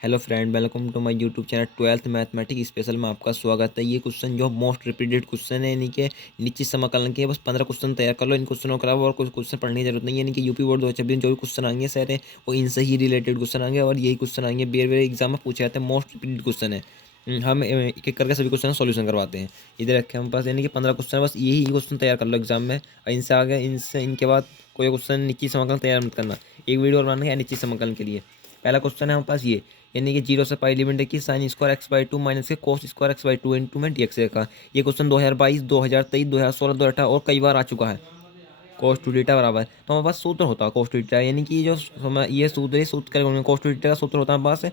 Hello friend, welcome to my YouTube channel twelfth mathematics special में आपका स्वागत है। ये क्वेश्चन जो मोस्ट रिपीटेड क्वेश्चन है, यानी कि निश्चित समाकलन के बस 15 क्वेश्चन तैयार कर लो। इन क्वेश्चनों के अलावा और कुछ क्वेश्चन पढ़ने की जरूरत नहीं है। यानी कि यूपी बोर्ड 2026 जो भी क्वेश्चन आएंगे सारे वो इनसे ही रिलेटेड क्वेश्चन आएंगे और यही क्वेश्चन आएंगे बेर बेर एग्जाम में पूछे जाते हैं। मोस्ट रिपीटेड क्वेश्चन है। हम एक एक करके सभी क्वेश्चन सॉल्यूशन करवाते हैं। इधर रखे हम पास, यानी कि 15 क्वेश्चन, बस यही क्वेश्चन तैयार कर लो एग्जाम में। और इनसे आगे इनके बाद कोई क्वेश्चन निश्चित समाकलन तैयार मत करना। एक वीडियो और बनाना है निश्चित समाकलन के लिए। पहला क्वेश्चन है हमारे पास ये, यानी कि 0 से पाई लिमिट है कि sine square X by two minus के cos square X by two into में डी एक्स का। ये क्वेश्चन 2022, 2023, 2016, 2018 और कई बार आ चुका है। कोस टू थीटा बराबर, तो हमारे पास सूत्र होता है कोस टू थीटा, यानी कि जो ये सूत्र करेंगे कोस टू थीटा का सूत्र होता है हमारे पास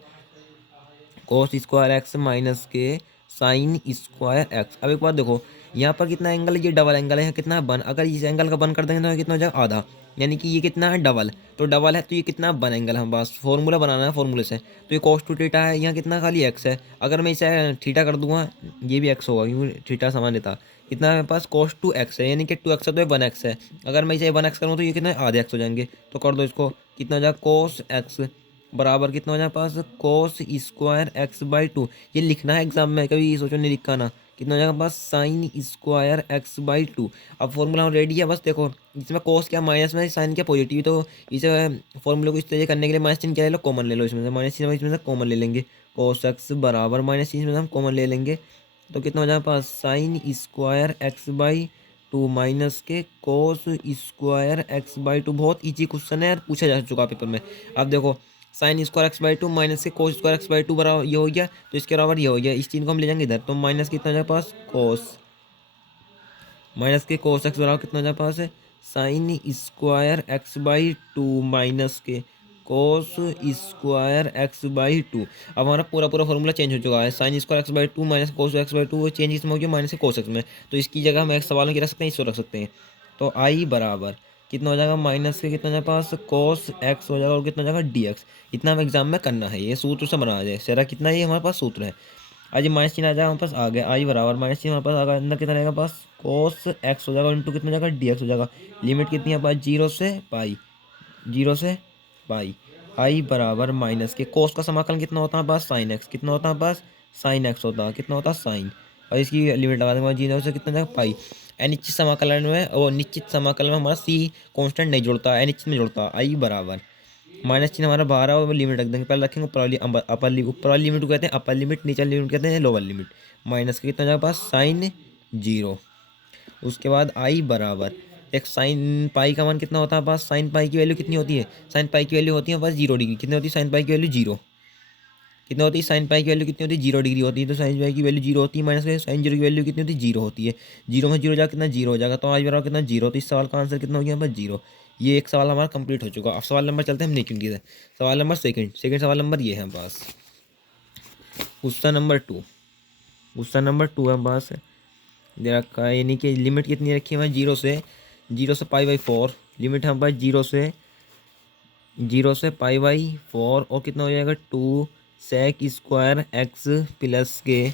कोस स्क्वायर एक्स माइनस के साइन स्क्वायर एक्स। अब एक बात देखो, यहाँ पर कितना एंगल है, ये डबल एंगल है, कितना है वन। अगर इस एंगल का वन कर देंगे तो कितना हो जाएगा आधा, यानी कि ये कितना है डबल, तो डबल है तो ये कितना वन एंगल है। बस फॉर्मूला बनाना है फॉर्मूले से। तो ये कोस टू थीटा है, यहाँ कितना खाली एक्स है। अगर मैं इसे थीटा कर दूंगा ये भी एक्स होगा क्योंकि थीटा समान था। कितना मेरे पास कोस टू एक्स है, यानी कि टू एक्स है तो ये वन एक्स है। अगर मैं इसे वन एक्स करूँ तो ये कितना आधे एक्स हो जाएंगे। तो कर दो इसको, कितना हो जाएगा कोस एक्स बराबर कितना हो जाए पास cos square X by two. ये लिखना है एग्जाम में, कभी सोचो नहीं लिखा ना। कितना हो जाएगा पास sine square X by two. अब फॉर्मूला रेडी है, बस देखो इसमें कोस क्या माइनस में, साइन क्या पॉजिटिव, तो इसे फॉर्मूले को इस तरीके करने के लिए माइनस चिन्ह क्या ले लो, कॉमन ले लो। इसमें से माइनस चिन्ह इसमें से कॉमन ले लेंगे। कोस एक्स बराबर माइनस चिन्ह इसमें से हम कॉमन ले लेंगे, तो कितना हो जाएगा पास sine square X by two minus के cos square X by two. बहुत ईजी क्वेश्चन है यार, पूछा जा चुका पेपर में। अब देखो sine square X by two minus के cos square X by two बराबर ये हो गया, तो इसके बराबर ये हो गया। इस चीज़ को हम ले जाएंगे इधर, तो माइनस कितना हो जाए पास कोस, माइनस के कोस एक्स बराबर कितना हो जाए पास sine square X by two minus के cos square X by two. अब हमारा पूरा पूरा फॉर्मूला चेंज हो चुका है। Sine square X by two minus cos X by two, वो चेंज इसमें हो गया माइनस के कोस एक्स में। तो इसकी जगह हम एक सवाल में क्या रख सकते हैं, इसको रख सकते हैं। तो आई बराबर कितना हो जाएगा माइनस के कितना हो जाए पास कोस एक्स हो जाएगा और कितना हो जाएगा डी एक्स। इतना हम एग्जाम में करना है, ये सूत्र से बनाया जाए सारा। कितना ये हमारे पास सूत्र है। आज माइनस चिन्ह आ जाएगा हमारे पास, आ गया आई बराबर माइनस चिन्ह हमारे पास आ गया। अंदर कितना रहेगा पास कोस एक्स हो जाएगा इंटू कितना हो जाएगा डी एक्स हो जाएगा। लिमिट कितनी है पास जीरो से पाई, जीरो से पाई। आई बराबर माइनस के कोस का समाकलन कितना होता है पास साइन एक्स, कितना होता है पास साइन एक्स होता है, कितना होता है साइन। और इसकी लिमिट लगा देंगे जीरो से कितना जाएगा पाई। अनिश्चित समाकलन में और निश्चित समाकलन में हमारा सी कांस्टेंट नहीं जुड़ता, अनिश्चित में जुड़ता। आई बराबर माइनस चिन्ह हमारा बाहर है और लिमिट रख देंगे। पहले रखेंगे ऊपर वाली अपर ऊपर वाली लिमिट को कहते हैं अपर लिमिट, नीचे लिमिट कहते हैं लोअर लिमिट। माइनस के कितना जाएगा पास साइन जीरो। उसके बाद आई बराबर एक साइन पाई का मान कितना होता है पास, साइन पाई की वैल्यू कितनी होती है, साइन पाई की वैल्यू होती है पास 0 डिग्री। कितनी होती है साइन पाई की वैल्यू जीरो, कितना होती है साइन पाई की वैल्यू कितनी होती है 0 डिग्री होती है। तो साइन पाई की वैल्यू जीरो होती है, माइनस में साइन जीरो की वैल्यू कितनी होती है जीरो होती है। जीरो में जीरो जाएगा कितना जीरो हो जाएगा, तो आज बराबर कितना जीरो। तो इस सवाल का आंसर कितना हो गया बस जीरो। ये एक सवाल हमारा कंप्लीट हो चुका। अब सवाल नंबर चलते हैं हम नेक्स्ट की। सवाल नंबर सेकंड, सवाल नंबर ये है पास question number two. Question number two है पास दे रखा है, यानी कि लिमिट कितनी रखी है हमारे जीरो से पाई बाई फोर। लिमिट है हमारे पास जीरो से पाई बाई फोर और कितना हो जाएगा two sec square X plus K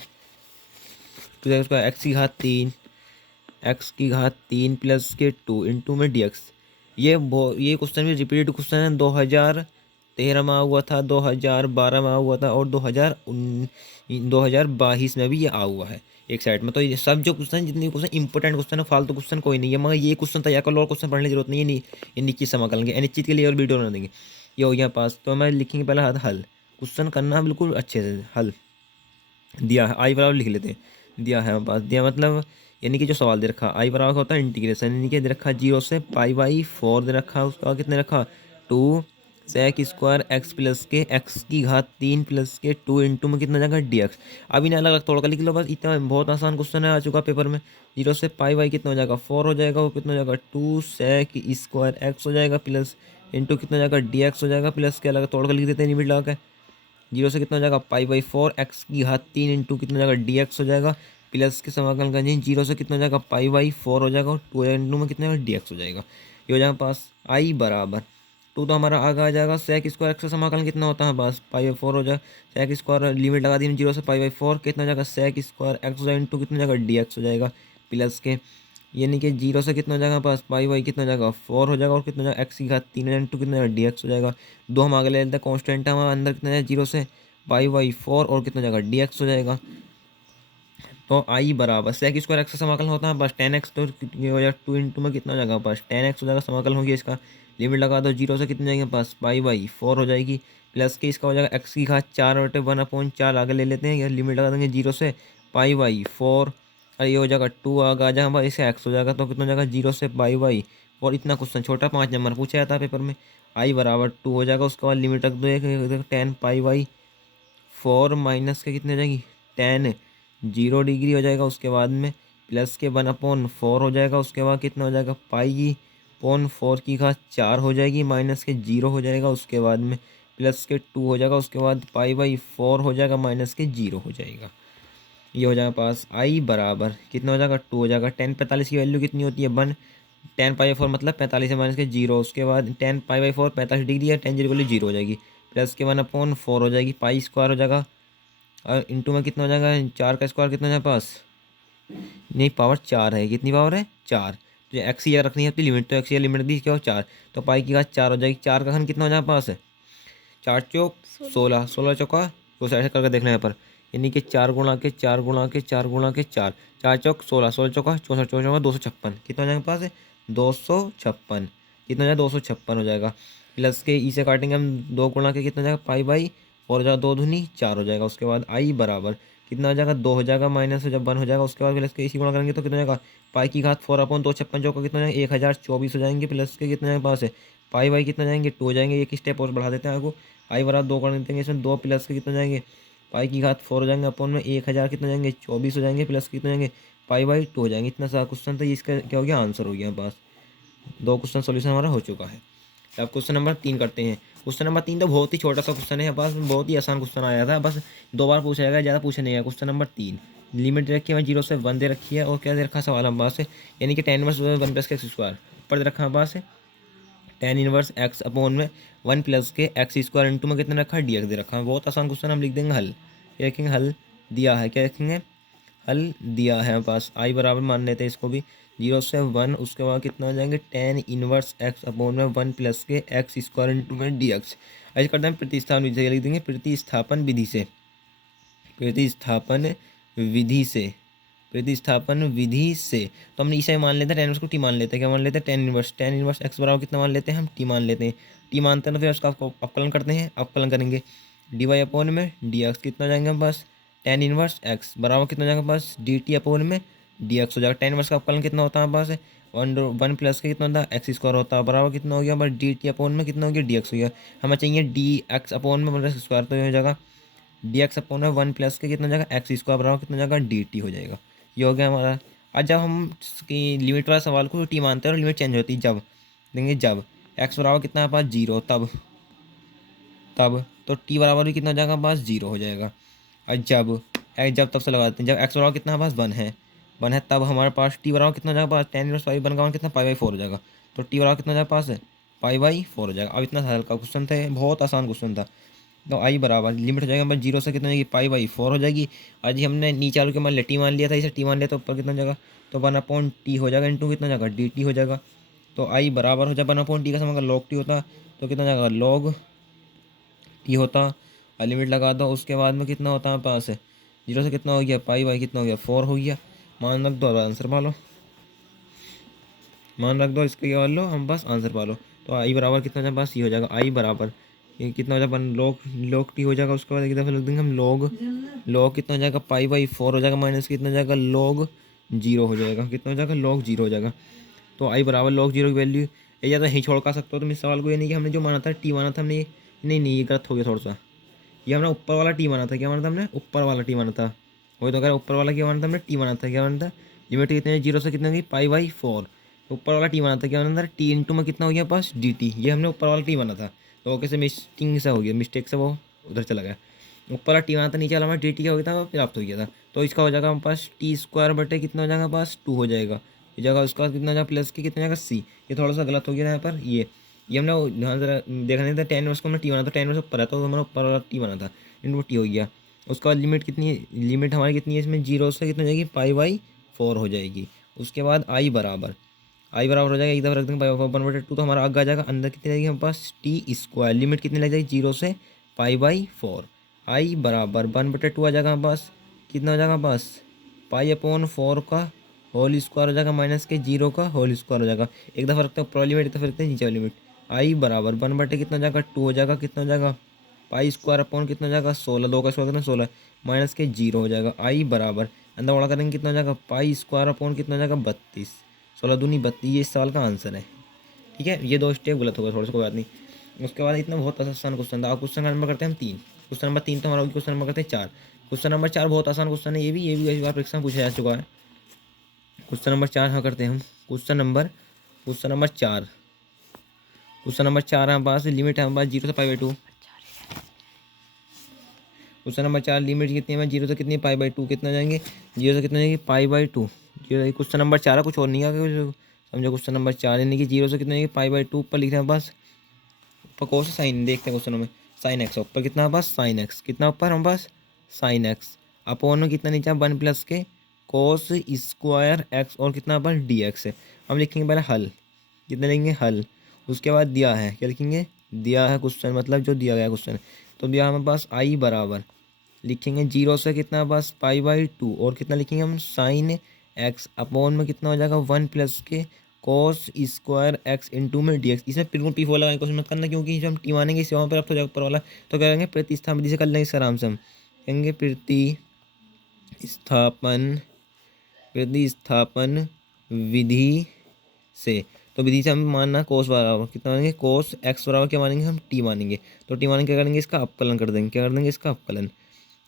two sec square X की घात तीन, एक्स की घात तीन प्लस के टू इंटू में डी एक्स। ये क्वेश्चन भी रिपीटेड क्वेश्चन है। 2013 में हुआ था, 2012 में हुआ था और 2022 में भी ये आ हुआ है एक साइड में। तो ये सब जो क्वेश्चन जितने क्वेश्चन इंपॉर्टेंट क्वेश्चन है, फालतू क्वेश्चन कोई नहीं है। मगर ये क्वेश्चन तैयार कर लो और क्वेश्चन पढ़ने की जरूरत नहीं है। नहीं, ये निश्चित समाकलन के अनिश्चित के लिए और वीडियो बना देंगे। ये हो गया पास, तो मैं लिखेंगे पहले हाथ हल। क्वेश्चन करना बिल्कुल अच्छे से, हल दिया है आई बराबर लिख लेते हैं। दिया है हमारे पास, दिया मतलब यानी कि जो सवाल दे रखा आई बराबर होता है इंटीग्रेशन, यानी कि दे रखा जीरो से पाई बाई फोर दे रखा, उसका कितने रखा two sec square X plus K X की घात तीन प्लस के टू इंटू में कितना जाएगा डी एक्स। अब इन्हें अलग अलग तोड़ कर लिख लो बस, इतना बहुत आसान क्वेश्चन है, आ चुका पेपर में। जीरो से पाई बाई कितना हो जाएगा फोर हो जाएगा, वो कितना हो जाएगा टू सेक स्क्वायर एक्स हो जाएगा प्लस इंटू कितना हो जाएगा डी एक्स हो जाएगा। प्लस के अलग तोड़ कर लिख देते हैं लिमिट लगा के। जीरो से कितना हो जाएगा पाई बाई फोर एक्स की घात तीन इंटू कितना हो जाएगा डी एक्स हो जाएगा। प्लस के समाकलन का जीरो से कितना हो जाएगा पाई बाई फोर हो जाएगा और टू इंटू में कितना डी एक्स हो जाएगा। ये हो जाएगा पास आई बराबर टू, तो हमारा आगे आ जाएगा सेक स्क्वायर एक्स का समाकलन कितना होता है बस पाई बाई फोर हो जाएगा। सेक स्क्वायर लिमिट लगा दी जीरो से पाई बाई फोर, कितना हो जाएगा सेक स्क्वायर एक्स हो जाएगा इंटू कितना हो जाएगा डी एक्स हो जाएगा। प्लस के यानी कि जीरो से कितना हो जाएगा पास पाई बाई कितना हो जाएगा फोर हो जाएगा और कितना एक्स की घात तीन इंटू कितना डी एक्स हो जाएगा। दो हम आगे ले लेते हैं, कॉन्स्टेंट है हमारा अंदर कितना है जीरो से पाई बाई फोर और कितना हो जाएगा डी एक्स हो जाएगा। तो आई बराबर सेक स्क्वायर एक्स का समाकलन होता है बस 10x, तो ये हो जाएगा 2 इंटू में कितना हो जाएगा बस 10x हो जाएगा, समाकलन हो गया इसका। लिमिट लगा दो जीरो से कितने जाएंगे पास पाई बाई फोर हो जाएगी, प्लस के इसका हो जाएगा एक्स की घात 4/1/4 आगे ले लेते हैं, ये लिमिट लगा देंगे जीरो से पाई बाई फोर, और ये हो जाएगा 2 आगे आ जाएगा इसे एक्स हो जाएगा, तो कितना हो जाएगा जीरो से पाई बाई। और इतना क्वेश्चन छोटा 5 नंबर पूछा जाता है पेपर में। आई बराबर 2 हो जाएगा, उसके बाद लिमिट रख दो एक 10 पाई बाई फोर माइनस के कितने हो जाएगी 10 0 डिग्री हो जाएगा, उसके बाद में प्लस के 1/4 हो जाएगा, उसके बाद कितना हो जाएगा पाई की पॉन फोर की घात 4 हो जाएगी, माइनस के 0 हो जाएगा, उसके बाद में प्लस के 2 हो जाएगा, उसके बाद पाई बाई फोर हो जाएगा, माइनस के 0 हो जाएगा। ये हो जाएगा पास आई बराबर कितना हो जाएगा 2 हो जाएगा। 10 45 की वैल्यू कितनी होती है 1, 10 पाई बाई फोर मतलब 45 है माइनस के 0, उसके बाद 10 पाई बाई फोर 45 डिग्री है, 10 0 0 हो जाएगी, प्लस के 1/4 हो जाएगी, पाई स्क्वायर हो जाएगा, और इंटू में कितना हो जाएगा 4 का स्क्वायर कितना हो जाएगा पास, नहीं पावर 4 है, कितनी पावर है 4, तो एक्स ईयर रखनी है अपनी लिमिट, तो एक्स ईयर लिमिट दी क्या हो 4, तो पाई की घात 4 हो जाएगी, 4 का घन कितना हो जाएगा पास है 4 चौक 16, 16 चौका वो ऐसे करके देखना है यहाँ पर, यानी कि 4 गुणा के 4 गुणा के 4 गुणा के 4, 4 चौक 16, 16 चौका 64, 64 256, कितना हो जाएगा पास है 256, कितना हो जाएगा 256 हो जाएगा, प्लस के ई से काटेंगे हम 2 गुणा के कितना हो जाएगा पाई बाई और जाएगा 2 दूनी 4 हो जाएगा, उसके बाद आई बराबर कितना हो जाएगा 2 हो जाएगा, माइनस से जब 1 हो जाएगा उसके बाद प्लस के इसी गुणा करेंगे तो कितना हो जाएगा पाई की घात 4/256 चौका कितना हो जाएगा 1024 हो जाएंगे, प्लस के कितना हो जाएगा पास है पाई बाई कितना जाएंगे 2 हो जाएंगे, एक स्टेप और बढ़ा देते हैं आगे, आई बराबर 2 कर देंगे, इसमें 2 प्लस के कितना जाएंगे पाई की घात 4 हो जाएंगे, अपन में 1000 कितना जाएंगे 24 हो जाएंगे, प्लस कितना जाएंगे पाई बाई 2 हो जाएंगे। इतना सा क्वेश्चन था, इसका क्या हो गया आंसर हो गया पास। 2 क्वेश्चन सोल्यूशन हमारा हो चुका है। अब क्वेश्चन नंबर 3 करते हैं। क्वेश्चन नंबर 3 तो बहुत ही छोटा सा क्वेश्चन है, बस बहुत ही आसान क्वेश्चन आया था, बस 2 बार पूछा जाएगा, ज़्यादा पूछा नहीं है। क्वेश्चन नंबर 3 लिमिट दे रखी है 0 से 1 दे रखी है, और क्या दे रखा है सवाल हमारे पास है, यानी कि 10 - 1 + x² ऊपर दे रखा है हमारे पास है 10 - x/1 plus K x square into में कितना रखा है डी एक्स दे रखा है। बहुत आसान क्वेश्चन, हम लिख देंगे हल, क्या लिखेंगे हल दिया है, क्या लिखेंगे हल दिया है पास। आई बराबर मान लेते हैं इसको भी 0 से 1, उसके बाद कितना हो जाएंगे 10 - x/1 plus K x square into में डी एक्स। ऐसे करते हैं प्रतिस्थापन विधि से लिख देंगे, प्रतिस्थापन विधि से, प्रतिस्थापन विधि से, प्रतिस्थापन विधि से। तो हमने इसे मान लेते हैं 10 को टी मान लेते हैं, क्या मान लेते हैं 10 - एक्स बराबर कितना मान लेते हैं हम टी मान लेते हैं, टी मानते हैं तो फिर उसका अवकलन करते हैं, अवकलन करेंगे डी वाई अपोन में डी एक्स कितना हो जाएंगे बस 10 - एक्स बराबर कितना हो जाएगा बस डी टी अपोन में डी एक्स हो जाएगा। 10 - का अवकलन कितना होता है बस 1 प्लस के कितना होता है एक्स स्क्वायर होता है, बराबर कितना हो गया बस डी टी अपोन में कितना हो गया डी एक्स हो गया। हमें चाहिए डी एक्स अपोन में मतलब स्क्वायर, तो ये हो जाएगा डी एक्स अपोन में 1 प्लस के कितना हो जाएगा एक्स स्क्वायर बराबर कितना हो जाएगा डी टी हो जाएगा। ये हो गया हमारा। आज जब हम इसकी लिमिट वाला सवाल को टी मानते हैं और लिमिट चेंज होती है जब देंगे, जब एक्स बराबर कितना है पास 0 तब, तब तो टी बराबर भी कितना हो जाएगा पास 0 हो जाएगा। और जब तब से लगाते हैं जब एक्स बराबर कितना है पास 1 है तब हमारे पास टी बराबर कितना हो जाएगा पास 10 - 1 का मान कितना पाई बाई 4 हो जाएगा, तो टी बराबर कितना हो जाएगा पास है पाई बाई 4 हो जाएगा। अब इतना सरल का क्वेश्चन था, बहुत आसान क्वेश्चन था। तो आई बराबर लिमिट हो जाएगा बस 0 से कितना हो जाएगी पाई बाई 4 हो जाएगी। आज ही हमने नीचे वालों के मान लिया टी मान लिया था, इसे टी मान लिया तो ऊपर कितना हो जाएगा तो 1/टी हो जाएगा, इंटू कितना हो जाएगा डी टी हो जाएगा। तो आई बराबर हो जाएगा 1/टी का समय लॉग टी होता तो कितना हो जाएगा लॉग टी होता, और लिमिट लगा दो, उसके बाद में कितना होता है पास है 0 से कितना हो गया पाई बाई कितना हो गया 4 हो गया। मान रख दो और आंसर पा लो, मान रख दो इसके क्या लो हम बस आंसर पा लो। तो आई बराबर कितना हो जाएगा बस ये हो जाएगा आई बराबर ये कितना हो जाएगा लॉग लॉग टी हो जाएगा, उसके बाद एक दफ़ा लिख देंगे हम लॉग लॉग कितना हो जाएगा पाई बाई 4 हो जाएगा, माइनस कितना हो जाएगा लॉग 0 हो जाएगा, कितना हो जाएगा लॉग 0 हो जाएगा। तो आई बराबर लॉग 0 की वैल्यू ये ज़्यादा यहीं छोड़ का सकते हो तुम इस सवाल को, ये नहीं कि हमने जो माना था टी माना था हमने, नहीं ये गलत हो गया थोड़ा सा, ये हमने ऊपर वाला टी माना था, क्या माना था हमने ऊपर वाला टी माना था, वही तो अगर ऊपर वाला क्या माना था हमने टी माना था, क्या माना था लिमिट कितने 0 से कितने होगी पाई बाई 4, ऊपर वाला टी माना था, क्या माना था टी इंटू में कितना हो गया पास डी टी, ये हमने ऊपर वाला टी माना था, तो कैसे मिस्टिंग सा हो गया, मिस्टेक से वो उधर चला गया, ऊपर वाला टी माना था नीचे वाला हमारा डी टी क्या हो गया था प्राप्त हो गया था। तो इसका हो जाएगा हमारे पास टी स्क्वायर बटे कितना हो जाएगा पास 2 हो जाएगा, इस जगह उसका कितना हो जाएगा प्लस की कितना जाएगा सी, ये थोड़ा सा गलत हो गया यहाँ पर, ये हमने ध्यान जरा देखा नहीं था 10 को हमने टी बना था 10 ऊपर है तो हमारा ऊपर वाला टी बना था इनटू टी हो गया। उसके बाद लिमिट कितनी लिमिट हमारी कितनी है इसमें 0 से कितना हो जाएगी पाई बाई 4 हो जाएगी। उसके बाद आई बराबर हो जाएगा एक दफ़ा रख देंगे पाई बाई 1/2 तो हमारा आगे आ जाएगा, अंदर कितनी रहेगी हमारे पास टी स्क्वायर, लिमिट कितनी लग जाएगी 0 से पाई बाई 4। आई बराबर 1/2 आ जाएगा हमारे पास, कितना हो जाएगा हमारे पास पाई अपॉन 4 का होल स्क्वायर हो जाएगा माइनस के 0 का होल स्क्वायर हो जाएगा। एक दफ़ा रखते हैं ऊपर वाली लिमिट, एक दफ़ा रखते हैं नीचे वाली लिमिट। आई बराबर 1/, कितना हो जाएगा 2 हो जाएगा, कितना हो जाएगा पाई स्क्वायर अपॉन कितना हो जाएगा 16, 2 का स्क्वायर कितना 16 माइनस के 0 हो जाएगा। आई बराबर अंदर बड़ा करेंगे कितना हो जाएगा पाई स्क्वायर अपॉन कितना हो जाएगा 32, 16 दूनी 32, ये इस सवाल का आंसर है। ठीक है, ये 2 स्टेप गलत होगा थोड़ा सा, कोई बात नहीं। उसके बाद इतना बहुत आसान क्वेश्चन था। अब क्वेश्चन नंबर करते हैं हम 3, क्वेश्चन नंबर 3 तो हमारा क्वेश्चन नंबर करते हैं 4। क्वेश्चन नंबर 4 बहुत आसान क्वेश्चन है, ये भी इस बार परीक्षा में पूछा जा चुका है। क्वेश्चन नंबर 4 हाँ करते हैं हम। क्वेश्चन नंबर 4 हमारे पास लिमिट है हमारे पास 0 से पाई/2। क्वेश्चन नंबर 4 लिमिट कितनी है 0 से कितनी पाई/2, कितना जाएंगे 0 से कितना जाएंगे पाई/2। जीरो क्वेश्चन नंबर 4 है, कुछ और नहीं आ गया समझो। क्वेश्चन नंबर 4 यानी कि 0 से कितना जाएंगे पाई/2 ऊपर लिख रहे हैं हमारे पास, ऊपर कौन सा साइन देखते हैं क्वेश्चनों में, साइन एक्स ऊपर कितना हमारे पास साइन एक्स, कितना ऊपर हमारे पास साइन एक्स अपॉन में कितना नीचे 1 प्लस के कोस स्क्वायर एक्स और कितना हमारे पास डी एक्स है। हम लिखेंगे पहले हल, कितना लेंगे हल, उसके बाद दिया है क्या लिखेंगे, दिया है क्वेश्चन मतलब जो दिया गया क्वेश्चन, तो दिया हमारे पास आई बराबर लिखेंगे 0 से कितना बस पाई/2 और कितना लिखेंगे हम साइन एक्स अपॉन में कितना हो जाएगा 1 प्लस के कॉस स्क्वायर एक्स इंटू में डी एक्स। इसमें बिल्कुल पी फोर लगाने की कोशिश मत करना, क्योंकि जब हम टी मानेंगे इस वहाँ पर अब तो जाएगा ऊपर वाला, तो क्या करेंगे प्रतिस्थापन विधि से कर लेंगे इसका आराम से। हम कहेंगे प्रतिस्थापन विधि से, तो विधि से हम मानना कोस बराबर कितना मानेंगे कोस एक्स बराबर क्या मानेंगे हम टी मानेंगे, तो टी मानेंगे क्या करेंगे इसका अपकलन कर देंगे, क्या कर देंगे इसका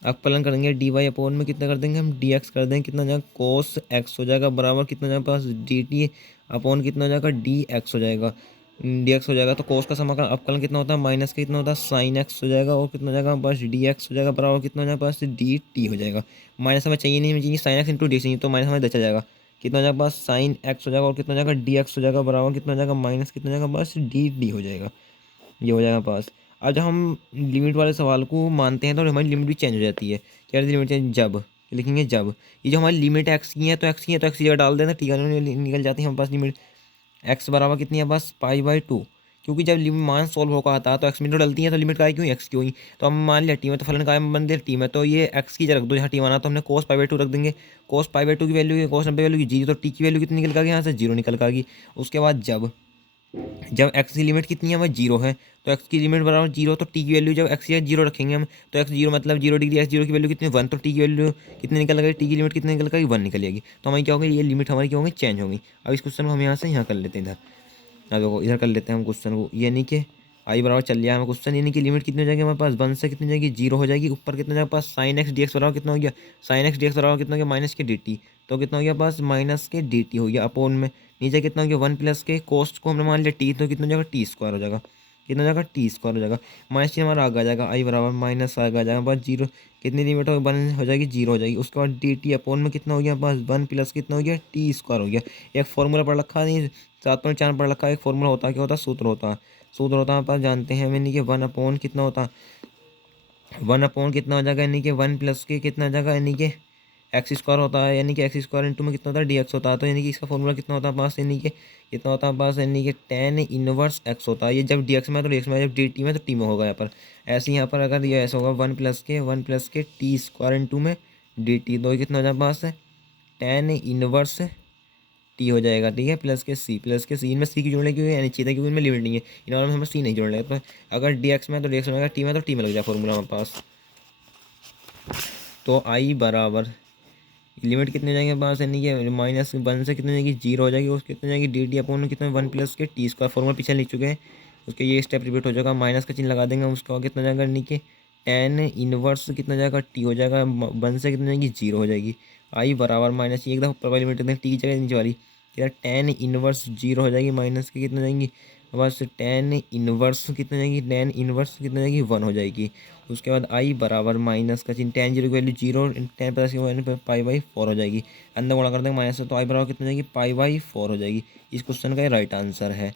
अपकलन करेंगे डी वाई अपॉन में कितना कर देंगे हम डी एक्स कर देंगे, कितना हो जाएगा कोस एक्स हो जाएगा बराबर कितना हो जाएगा पास डी टी अपॉन कितना हो जाएगा डी एक्स हो जाएगा, डी एक्स हो जाएगा। तो कोस का समाकलन अपकलन कितना होता है माइनस का कितना होता है साइन एक्स हो जाएगा और कितना हो जाएगा पास डी एक्स हो जाएगा बराबर कितना हो जाएगा पास डी टी हो जाएगा। माइनस हमें चाहिए नहीं, हमें चाहिए साइन एक्स इंटू डी चाहिए, तो माइनस हमें बचा जाएगा, कितना हो जाएगा पास साइन एक्स हो जाएगा और कितना हो जाएगा डी एक्स हो जाएगा बराबर कितना हो जाएगा माइनस कितना हो जाएगा पास डी डी हो जाएगा, ये हो जाएगा पास। अब जब हम लिमिट वाले सवाल को मानते हैं तो हमारी लिमिट भी चेंज हो जाती है। क्या लिमिट चेंज, जब लिखेंगे जब ये जो हमारी लिमिट एक्स की है तो एक्स की है तो एक्स की जगह डाल देना, ठीक है निकल जाती है हमारे पास लिमिट एक्स बराबर कितनी है बस पाई/2, क्योंकि जब मान सॉल्व होगा आता है तो एक्स में तो डलती है, तो लिमिट का है क्यों एक्स की हुई, तो हम मान लिया टी में तो फलन का बन दिया टी में, तो ये एक्स की जगह रख दो, यहाँ टी माना तो हमने कोस पाई/2 रख देंगे। कोस पाई/2 की वैल्यू कोस 90 वैल्यू की जी, तो टी की वैल्यू कितनी निकल गई यहाँ से 0 निकल गई। उसके बाद जब एक्स की लिमिट कितनी है हमारी 0 है, तो एक्स की लिमिट बराबर 0, तो टी की वैल्यू जब एक्स या 0 रखेंगे हम, तो एक्स 0 मतलब 0 डिग्री, एक्स 0 की वैल्यू कितनी 1, तो टी की वैल्यू कितनी निकल गई, टी की लिमिट कितनी निकल गई 1 निकल जाएगी। तो हमारी क्या होगी ये लिमिट हमारी क्या होगी चेंज होगी। अब इस क्वेश्चन को हम यहाँ से यहाँ कर लेते हैं, इधर देखो इधर कर लेते हैं हम क्वेश्चन को, यानी कि आई बराबर चल लिया हमें क्वेश्चन, यानी कि लिमिट कितनी हो जाएगी हमारे पास 1 से कितनी जाएगी 0 हो जाएगी, ऊपर कितना जाएगा पास साइन एक्स डी एक्स बराबर कितना हो गया साइन एक्स डी एक्स बराबर कितना हो गया माइनस के डी टी, तो कितना हो गया पास माइनस के डी टी हो गया अपॉन में नीचे कितना हो गया 1 प्लस के कोस्ट को हमने मान लिया टी, तो कितना हो जाएगा टी स्क्वायर हो जाएगा, कितना हो जाएगा टी स्क्वायर हो जाएगा, माइनस चिन्ह हमारा आगे आ जाएगा आई बराबर माइनस आगे आ जाएगा पास 0, कितनी लिमिट हो 1 हो जाएगी 0 हो जाएगी। उसके बाद डी टी अपॉन में कितना हो गया पास 1 प्लस कितना हो गया टी स्क्वायर हो गया। एक फॉर्मूला पढ़ रखा नहीं 7.4 पढ़ रखा है, एक फॉर्मूला होता है क्या होता है सूत्र होता है पास जानते हैं यानी कि 1 अपॉन कितना होता है 1 अपॉन कितना हो जाएगा यानी कि 1 प्लस के कितना हो जाएगा यानी कि एक्स स्क्वायर होता है, यानी कि एक्स स्क्वायर इंटू में कितना होता है डी एक्स होता है, तो यानी कि इसका फॉर्मूला कितना होता है पास यानी कि कितना होता है पास यानी कि tan इनवर्स एक्स होता है। ये जब डी एक्स में तो डी एक्स में, जब डी टी में तो टी में होगा यहाँ पर। ऐसे यहाँ पर अगर ये ऐसा होगा 1 प्लस के टी स्क्वायर इंटू में डी टी, तो ये कितना हो जाए पास tan इनवर्स टी हो जाएगा, ठीक है प्लस के सी, इनमें सी की जोड़ने की यानी चाहिए क्योंकि इनमें लिमिट नहीं है, इनमें हमें सी नहीं जोड़ लेगा, तो अगर डी एक्स में तो डी एक्स में, अगर टी में तो टी में लग जाए फॉर्मूला हमारे पास। तो आई बराबर लिमिट कितने जाएंगे पास यानी कि -1 से कितने जाएगी 0 हो जाएगी, उसके कितने जाएगी डी टी अपॉन में कितने 1 प्लस के टी स्क्वायर, फॉर्मूला पीछे लिख चुके हैं, उसके ये स्टेप रिपीट हो जाएगा, माइनस का चिन्ह लगा देंगे, उसका कितना जाएगा यानी कि tan इनवर्स कितना जाएगा टी हो जाएगा 1 से कितने जाएगी 0 हो जाएगी। आई बराबर माइनस एक दफ़ा ऊपर वाली लिमिट टी की जगह नीचे वाली क्या tan इनवर्स 0 हो जाएगी, माइनस के कितना जाएंगी बस tan इनवर्स कितना जाएगी tan इनवर्स कितना जाएगी 1 हो जाएगी। उसके बाद आई बराबर माइनस का चिन्ह tan 0 की वैल्यू 0, tan प्लस की वैल्यू पाई/4 हो जाएगी, अंदर गुणा कर देंगे माइनस से, तो आई बराबर कितना जाएगी पाई/4 हो जाएगी। इस क्वेश्चन का ये राइट आंसर है।